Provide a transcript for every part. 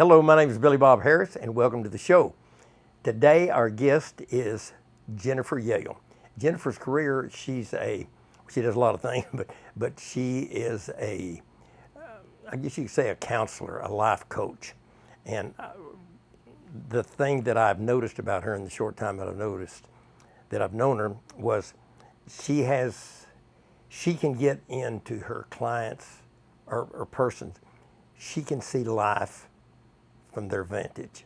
Hello, my name is Billy Bob Harris, and welcome to the show. Today, our guest is Jennifer Jehl. Jennifer's career, she does a lot of things, but she is I guess you could say a counselor, a life coach. And the thing that I've noticed about her in the short time that I've known her was she can get into her clients or persons. She can see life from their vantage.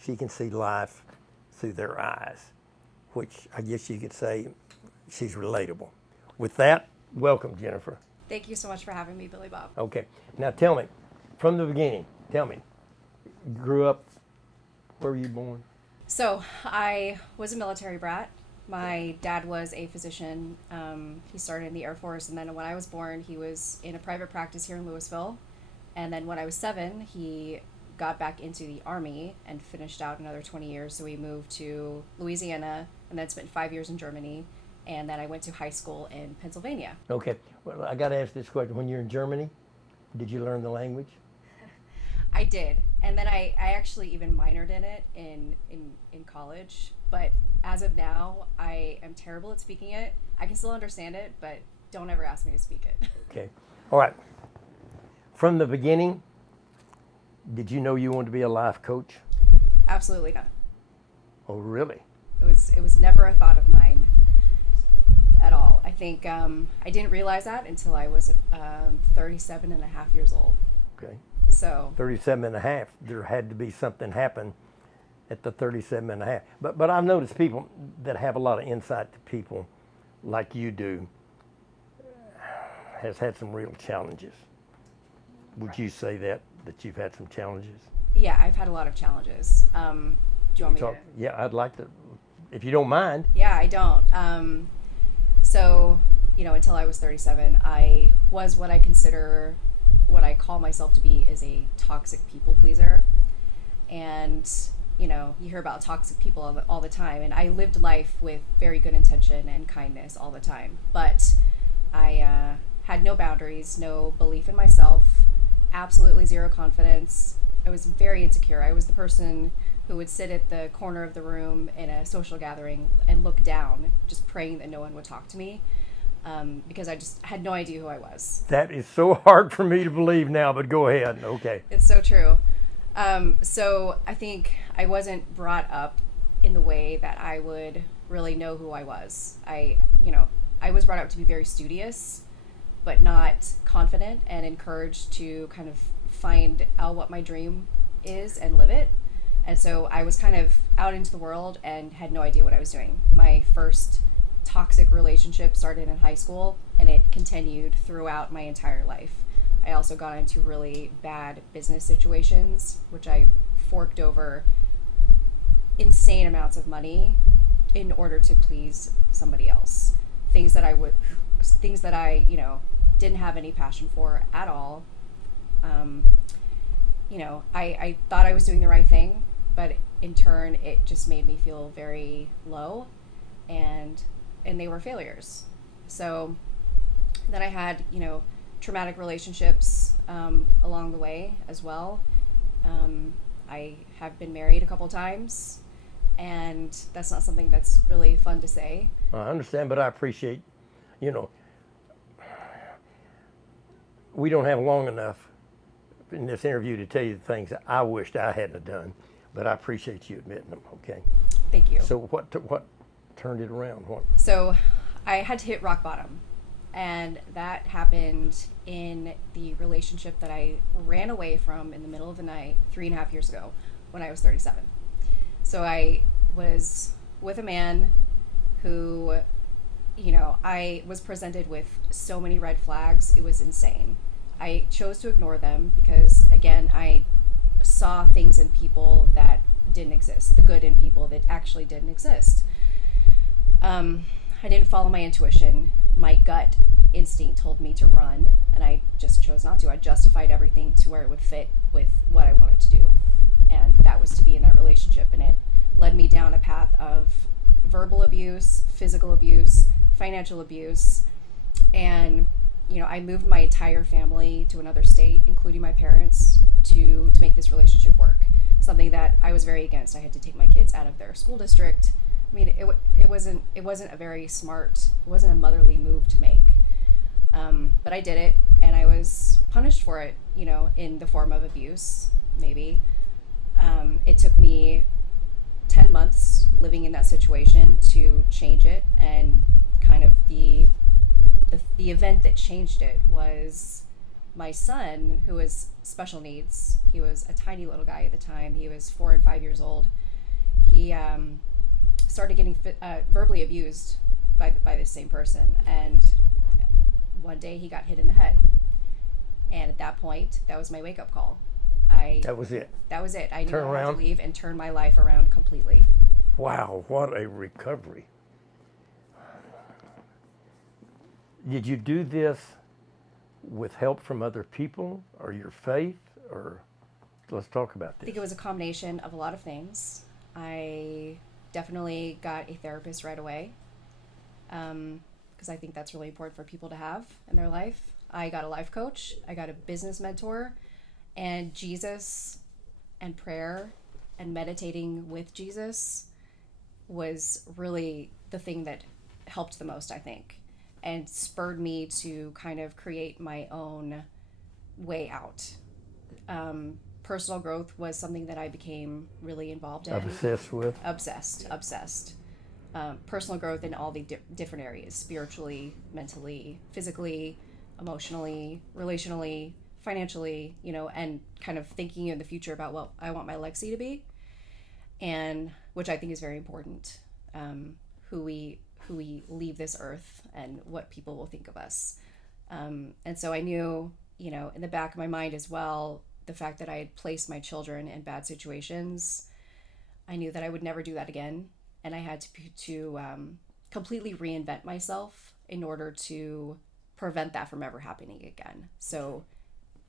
She can see life through their eyes, which I guess you could say she's relatable. With that, welcome, Jennifer. Thank you so much for having me, Billy Bob. Okay, now tell me, from the beginning, you grew up, where were you born? So I was a military brat. My dad was a physician. He started in the Air Force, and then when I was born, he was in a private practice here in Louisville. And then when I was 7, he got back into the Army and finished out another 20 years. So we moved to Louisiana and then spent 5 years in Germany. And then I went to high school in Pennsylvania. Okay, well, I got to ask this question. When you're in Germany, did you learn the language? I did. And then I actually even minored in it in college. But as of now, I am terrible at speaking it. I can still understand it, but don't ever ask me to speak it. Okay, all right. From the beginning, did you know you wanted to be a life coach? Absolutely not. Oh, really? It was never a thought of mine at all. I think I didn't realize that until I was 37 and a half years old. Okay. So 37 and a half. There had to be something happen at the 37 and a half. But I've noticed people that have a lot of insight to people like you do has had some real challenges. Would you say that you've had some challenges? Yeah, I've had a lot of challenges. Do you want me to? Yeah, I'd like to, if you don't mind. Yeah, I don't. So, until I was 37, I was what I call myself to be is a toxic people pleaser. And, you hear about toxic people all the time. And I lived life with very good intention and kindness all the time. But I had no boundaries, no belief in myself, absolutely zero confidence. I was very insecure. I was the person who would sit at the corner of the room in a social gathering and look down, just praying that no one would talk to me, because I just had no idea who I was. That is so hard for me to believe now, but go ahead. Okay. It's so true. So I think I wasn't brought up in the way that I would really know who I was. I was brought up to be very studious, but not confident and encouraged to kind of find out what my dream is and live it. And so I was kind of out into the world and had no idea what I was doing. My first toxic relationship started in high school, and it continued throughout my entire life. I also got into really bad business situations, which I forked over insane amounts of money in order to please somebody else. Things that I didn't have any passion for at all. I thought I was doing the right thing, but in turn, it just made me feel very low, and they were failures. So then I had, traumatic relationships along the way as well. I have been married a couple times, and that's not something that's really fun to say. I understand, but I appreciate, we don't have long enough in this interview to tell you the things that I wished I hadn't done, but I appreciate you admitting them, okay? Thank you. So what turned it around? So I had to hit rock bottom, and that happened in the relationship that I ran away from in the middle of the night 3.5 years ago when I was 37. So I was with a man who, I was presented with so many red flags. It was insane. I chose to ignore them because, again, I saw things in people that didn't exist, the good in people that actually didn't exist. I didn't follow my intuition. My gut instinct told me to run, and I just chose not to. I justified everything to where it would fit with what I wanted to do, and that was to be in that relationship, and it led me down a path of verbal abuse, physical abuse, financial abuse, and I moved my entire family to another state, including my parents, to make this relationship work. Something that I was very against. I had to take my kids out of their school district. I mean, it wasn't a very smart, it wasn't a motherly move to make. But I did it, and I was punished for it, in the form of abuse, maybe. It took me 10 months living in that situation to change it, and kind of the event that changed it was my son, who was special needs. He was a tiny little guy at the time. He was 4 and 5 years old. He started getting verbally abused by this same person, and one day he got hit in the head. And at that point, that was my wake-up call. That was it. That was it. I knew Turn I had around. to leave and turn my life around completely. Wow, what a recovery. Did you do this with help from other people or your faith? Or let's talk about I this. think it was a combination of a lot of things. I definitely got a therapist right away, because I think that's really important for people to have in their life. I got a life coach. I got a business mentor. And Jesus and prayer and meditating with Jesus was really the thing that helped the most, I think, and spurred me to kind of create my own way out. Personal growth was something that I became really involved in. Obsessed with? Obsessed. Personal growth in all the different areas: spiritually, mentally, physically, emotionally, relationally, financially, and kind of thinking in the future about what I want my legacy to be, and which I think is very important. Who we leave this earth and what people will think of us. And so I knew, in the back of my mind as well, the fact that I had placed my children in bad situations. I knew that I would never do that again, and I had to completely reinvent myself in order to prevent that from ever happening again. So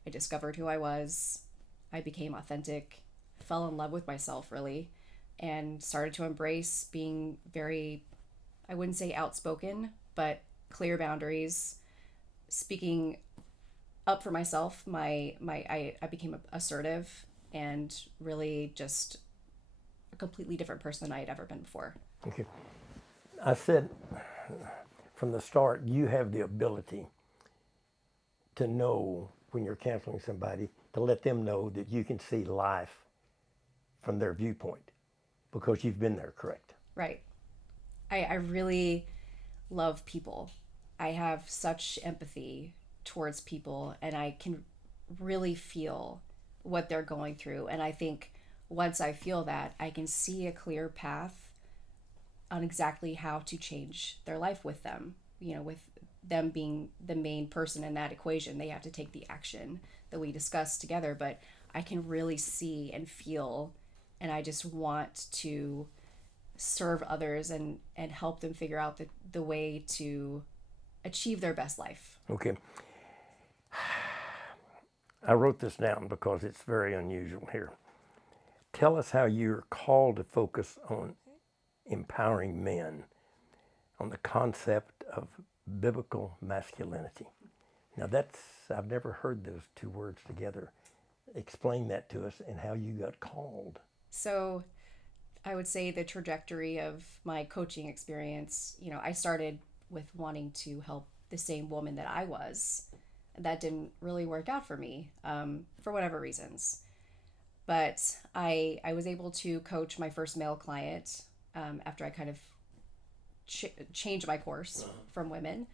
I discovered who I was. I became authentic, fell in love with myself, really, and started to embrace being very, I wouldn't say outspoken, but clear boundaries, speaking up for myself. I became assertive and really just a completely different person than I had ever been before. Okay. I said from the start, you have the ability to know when you're counseling somebody, to let them know that you can see life from their viewpoint because you've been there, correct? Right. I really love people. I have such empathy towards people, and I can really feel what they're going through. And I think once I feel that, I can see a clear path on exactly how to change their life with them, with them being the main person in that equation. They have to take the action that we discussed together, but I can really see and feel, and I just want to serve others and help them figure out the way to achieve their best life. Okay. I wrote this down because it's very unusual here. Tell us how you're called to focus on empowering men, on the concept of biblical masculinity. Now I've never heard those two words together. Explain that to us and how you got called. So I would say the trajectory of my coaching experience, I started with wanting to help the same woman that I was. That didn't really work out for me, for whatever reasons. But I was able to coach my first male client after I kind of changed my course from women.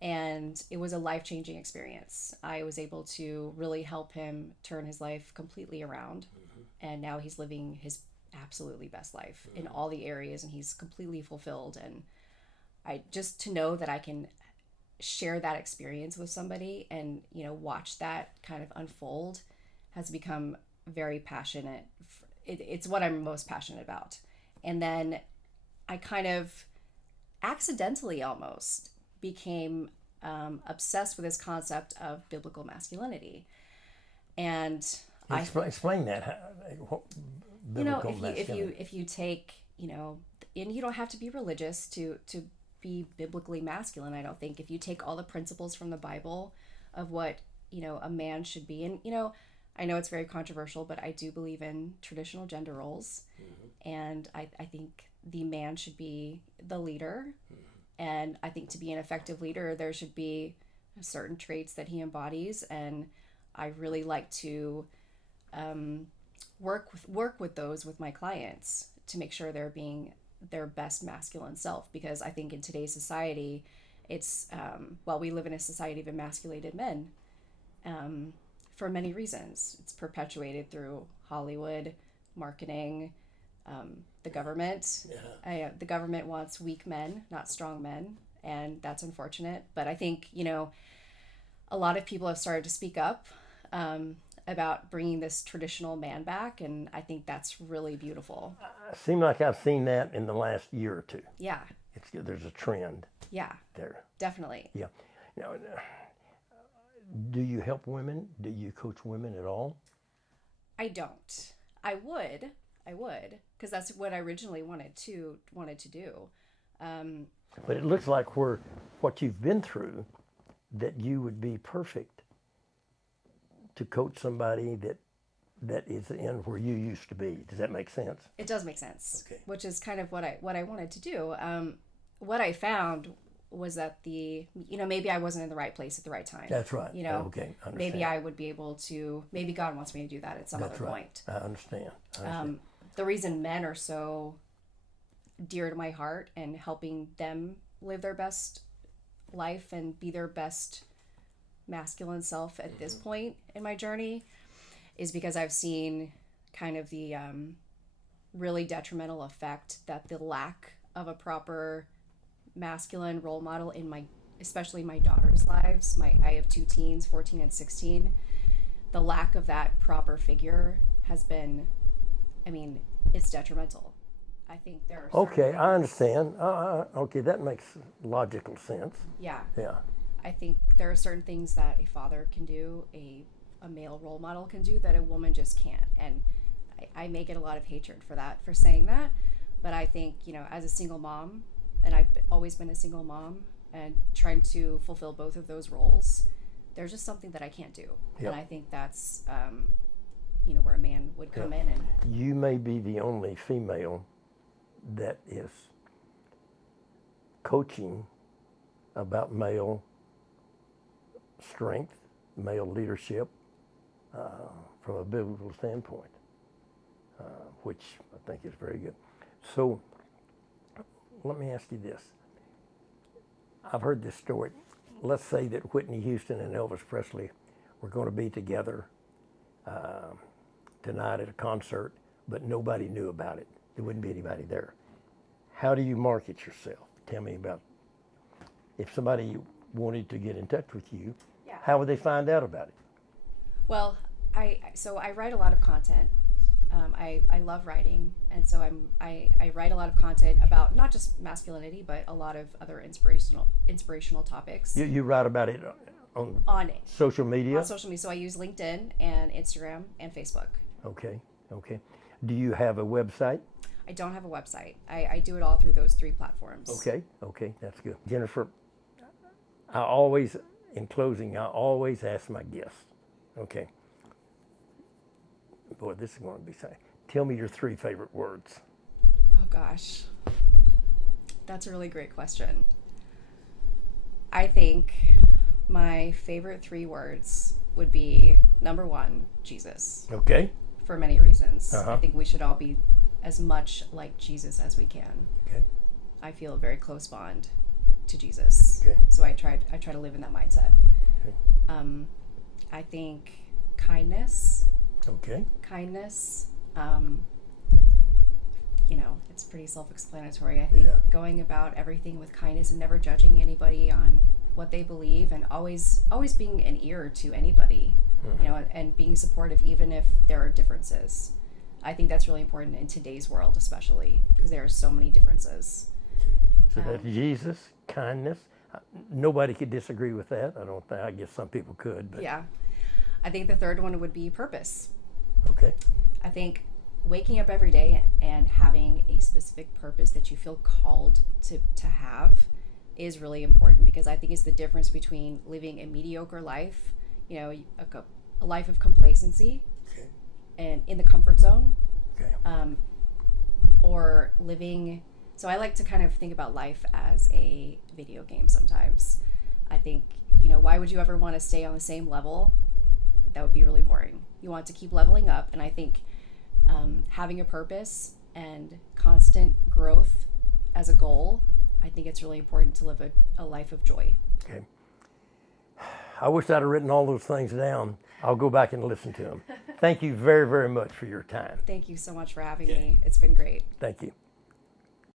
And it was a life-changing experience. I was able to really help him turn his life completely around. And now he's living his absolutely best life in all the areas, and he's completely fulfilled. And I just to know that I can share that experience with somebody and watch that kind of unfold has become very passionate. It's what I'm most passionate about. And then I kind of accidentally almost became obsessed with this concept of biblical masculinity. And explain that. If you take, and you don't have to be religious to be biblically masculine. I don't think if you take all the principles from the Bible of what a man should be, and I know it's very controversial, but I do believe in traditional gender roles. And I think the man should be the leader. And I think to be an effective leader, there should be certain traits that he embodies. And I really like to work with those with my clients to make sure they're being their best masculine self. Because I think in today's society, it's, we live in a society of emasculated men. For many reasons. It's perpetuated through Hollywood, marketing, the government. The government wants weak men, not strong men, and that's unfortunate. But I think, a lot of people have started to speak up about bringing this traditional man back, and I think that's really beautiful. It seems like I've seen that in the last year or two. Yeah. There's a trend. Yeah. There. Definitely. Yeah. Do you help women? Do you coach women at all? I don't. I would, because that's what I originally wanted to do. But it looks like what you've been through, that you would be perfect to coach somebody that is in where you used to be. Does that make sense? It does make sense. Okay. Which is kind of what I wanted to do. What I found was that maybe I wasn't in the right place at the right time. That's right. Okay, understand. Maybe I would be able to, maybe God wants me to do that at some other point. I understand. The reason men are so dear to my heart and helping them live their best life and be their best masculine self at this point in my journey is because I've seen kind of the really detrimental effect that the lack of a proper masculine role model especially my daughter's lives. I have 2 teens, 14 and 16. The lack of that proper figure has been, it's detrimental. I think there are Okay, I understand. Okay, that makes logical sense. Yeah. Yeah. I think there are certain things that a father can do, a male role model can do that a woman just can't. And I may get a lot of hatred for saying that. But I think, as a single mom, and I've always been a single mom and trying to fulfill both of those roles, there's just something that I can't do. Yep. And I think that's, where a man would come in. And you may be the only female that is coaching about male strength, male leadership from a biblical standpoint, which I think is very good. So let me ask you this. I've heard this story. Let's say that Whitney Houston and Elvis Presley were going to be together tonight at a concert, but nobody knew about it. There wouldn't be anybody there. How do you market yourself? Tell me about, if somebody wanted to get in touch with you, how would they find out about it? Well, I write a lot of content. I love writing, and so I write a lot of content about not just masculinity, but a lot of other inspirational topics. You write about it on social media? On social media. So I use LinkedIn and Instagram and Facebook. Okay. Do you have a website? I don't have a website. I do it all through those 3 platforms. Okay, that's good. Jennifer, in closing, I always ask my guests, okay, boy, this is going to be sad. Tell me your 3 favorite words. Oh gosh, that's a really great question. I think my favorite 3 words would be, number 1, Jesus. Okay. For many reasons. Uh-huh. I think we should all be as much like Jesus as we can. Okay. I feel a very close bond to Jesus. Okay. So I try to live in that mindset. Okay. I think kindness. Okay. Kindness. It's pretty self-explanatory. I think going about everything with kindness and never judging anybody on what they believe, and always being an ear to anybody, and being supportive even if there are differences. I think that's really important in today's world, especially because there are so many differences. So that's Jesus, kindness. Nobody could disagree with that. I don't think. I guess some people could. But. Yeah. I think the third one would be purpose. Okay. I think waking up every day and having a specific purpose that you feel called to have is really important, because I think it's the difference between living a mediocre life, a a life of complacency Okay. and in the comfort zone, Okay. or living. So I like to kind of think about life as a video game sometimes. I think, why would you ever want to stay on the same level? That would be really boring. You want to keep leveling up. And I think having a purpose and constant growth as a goal, I think it's really important to live a life of joy. Okay. I wish I'd have written all those things down. I'll go back and listen to them. Thank you very, very much for your time. Thank you so much for having me. It's been great. Thank you.